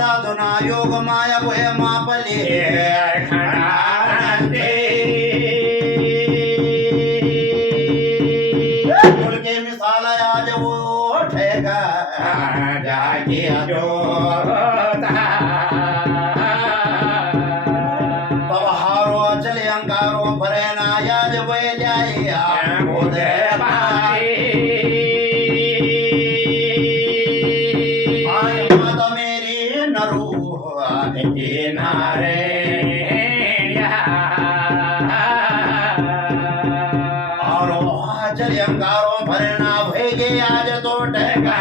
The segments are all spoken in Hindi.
दादुना योग माया भय मापले के मिसाल आज वो ठेगा जाके जो पवहारो चले अंगारो भरे ना याद वे जाए आदे भाई आय माता मेरी नरू आदे नारे चल अंगारों भरना भेगे आज तो टका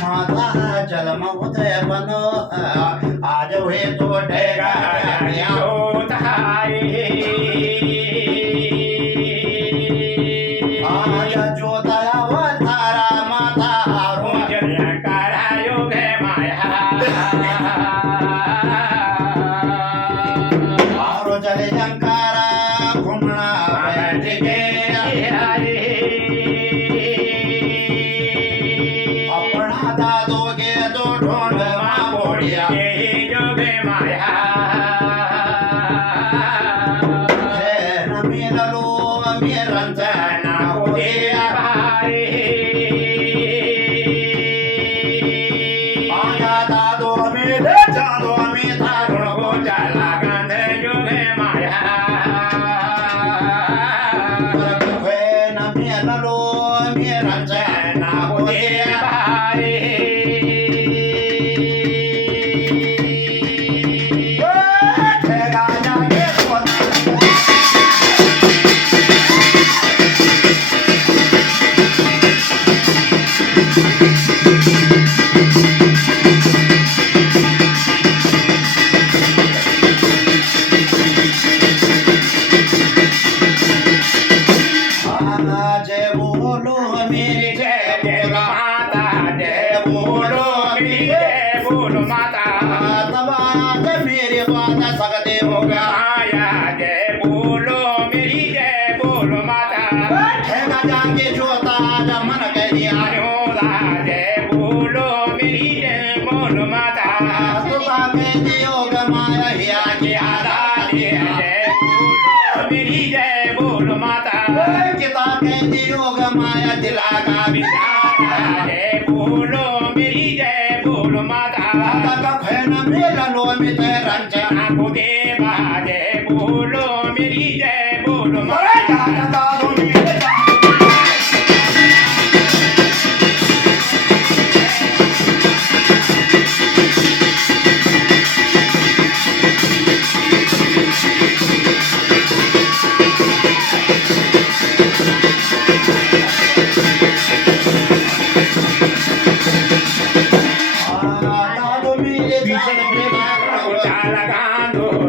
माता जलम उदय बनो आज हुए तो ठेगा आज जो दया तारा माता योग माया और जले अंकारा घूमना अपना दादोगे तो ढूंढ माँ बोड़िया जय बोलो मेरी जय जय माता जय बोलो मेरी जय बोलो माता तब आज मेरे बात सकते होगा जय बोलो मेरी जय बोलो माता ठेगा जाके जोता आज मन कह दिया जय बोलो मेरी जय बोलो माता तुका के योग माया हिया के आधा जय बोलो मेरी जय बोलो माता किता के योग माया दिला का विचार जय बोलो मेरी जय बोलो माता कखन मिलनो मित रंजना को देवा जय बोलो मेरी जय बोलो माता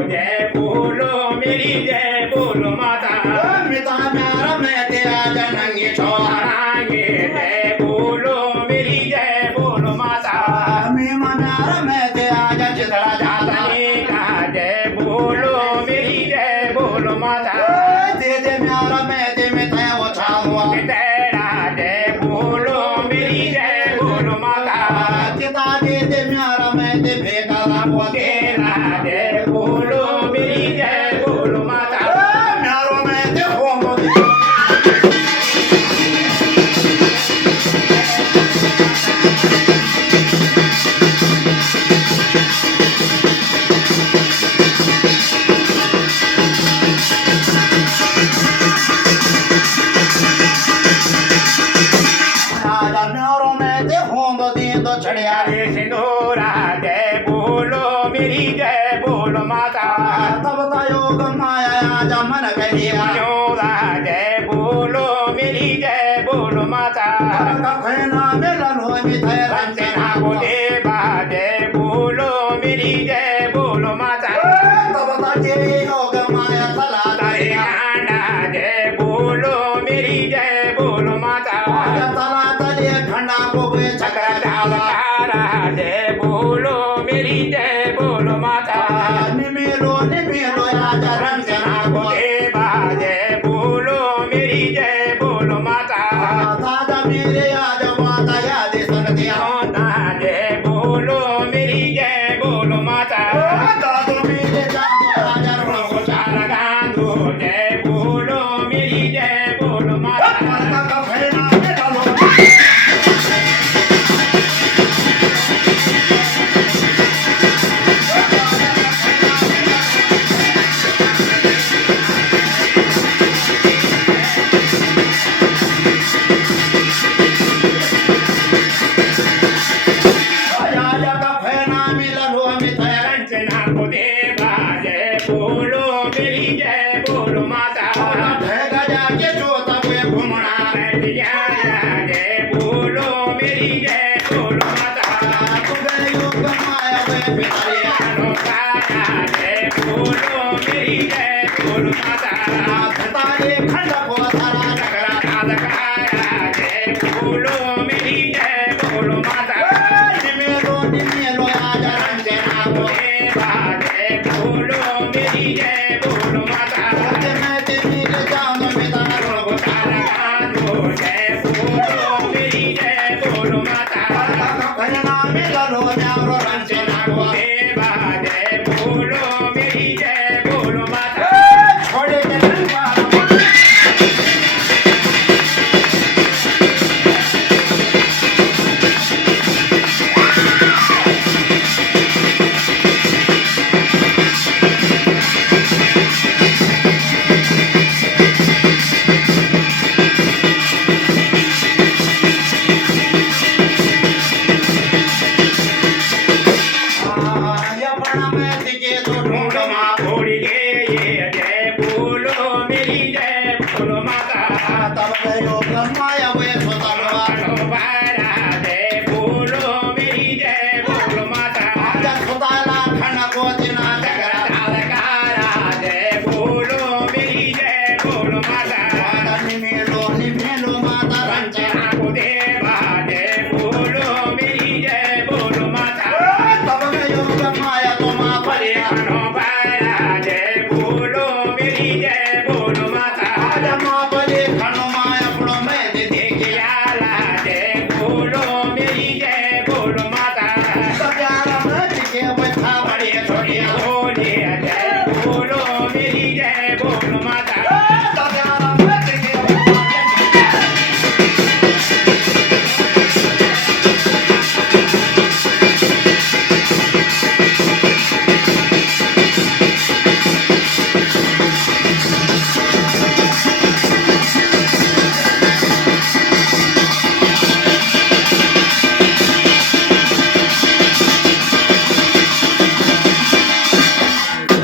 जय बोलो मेरी जय बोलो माता मिता म्यारा मैं तेरा जनंगे छोड़ांगे जय बोलो मेरी जय बोलो माता मैं म्यारा मैं तेरा जिधड़ा जाता जय बोलो मेरी जय बोलो माता दे दे म्यारा मैं दे में तय वो छाऊंगा तेरा जय बोलो मेरी जय बोलो माता चिता दे दे म्यारा मैं दे भेगा वो तेरा जय बोलो मेरी जय बोलो माता म्यारो मैं दे होंगो म्यारो मैं दे होंगो दे तो छड़िया रे सिंदूरा जय बोलो मेरी जय बोलो माता तब योग माया आज मन करिया जय बोलो मेरी जय बोलो माता कखना मिलन हो मिथय रंजना को देवा जय बोलो मेरी जय बोलो माता तब योग माया मेरी जय बोलो माता धतारे खंड को धरा नगरा धकाया जय बोलो मेरी जय बोलो माता निमेलो आजा रंजना बोले जय बोलो मेरी जय बोलो